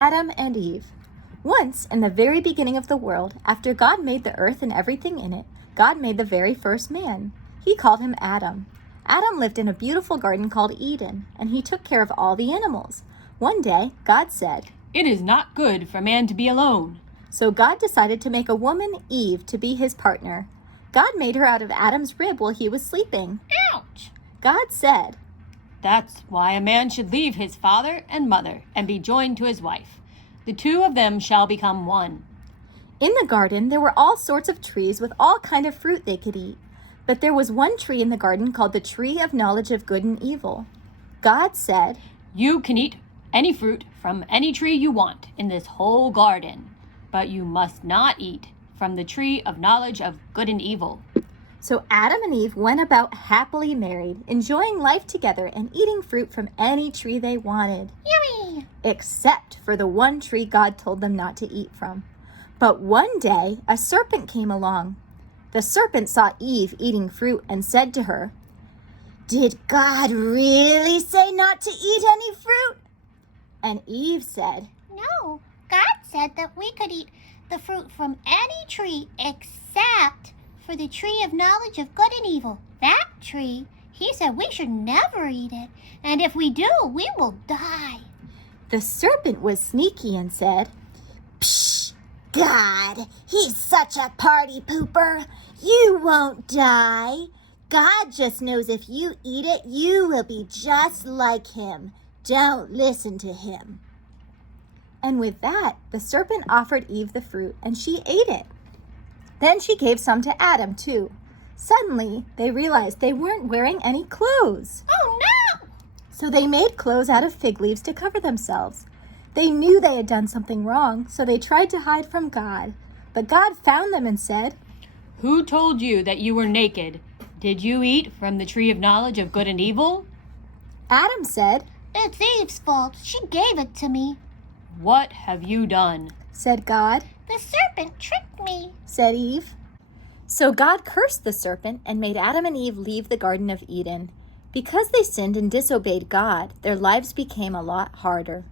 Adam and Eve. Once, in the very beginning of the world, after God made the earth and everything in it, God made the very first man. He called him Adam. Adam lived in a beautiful garden called Eden, and he took care of all the animals. One day, God said, "It is not good for man to be alone." So God decided to make a woman, Eve, to be his partner. God made her out of Adam's rib while he was sleeping. Ouch! God said, That's why a man should leave his father and mother and be joined to his wife. The two of them shall become one. In the garden, there were all sorts of trees with all kind of fruit they could eat. But there was one tree in the garden called the tree of knowledge of good and evil. God said, You can eat any fruit from any tree you want in this whole garden, but you must not eat from the tree of knowledge of good and evil. So Adam and Eve went about happily married, enjoying life together and eating fruit from any tree they wanted. Yummy! Except for the one tree God told them not to eat from. But one day, a serpent came along. The serpent saw Eve eating fruit and said to her, Did God really say not to eat any fruit? And Eve said, No, God said that we could eat the fruit from any tree except for the tree of knowledge of good and evil. That tree, he said we should never eat it, and if we do, we will die. The serpent was sneaky and said, Psh, God, he's such a party pooper. You won't die. God just knows if you eat it, you will be just like him. Don't listen to him. And with that, the serpent offered Eve the fruit, and she ate it. Then she gave some to Adam, too. Suddenly, they realized they weren't wearing any clothes. Oh, no! So they made clothes out of fig leaves to cover themselves. They knew they had done something wrong, so they tried to hide from God. But God found them and said, Who told you that you were naked? Did you eat from the tree of knowledge of good and evil? Adam said, It's Eve's fault. She gave it to me. What have you done? Said God. The serpent tricked me, Said Eve. So God cursed the serpent and made Adam and Eve leave the Garden of Eden. Because they sinned and disobeyed God, their lives became a lot harder.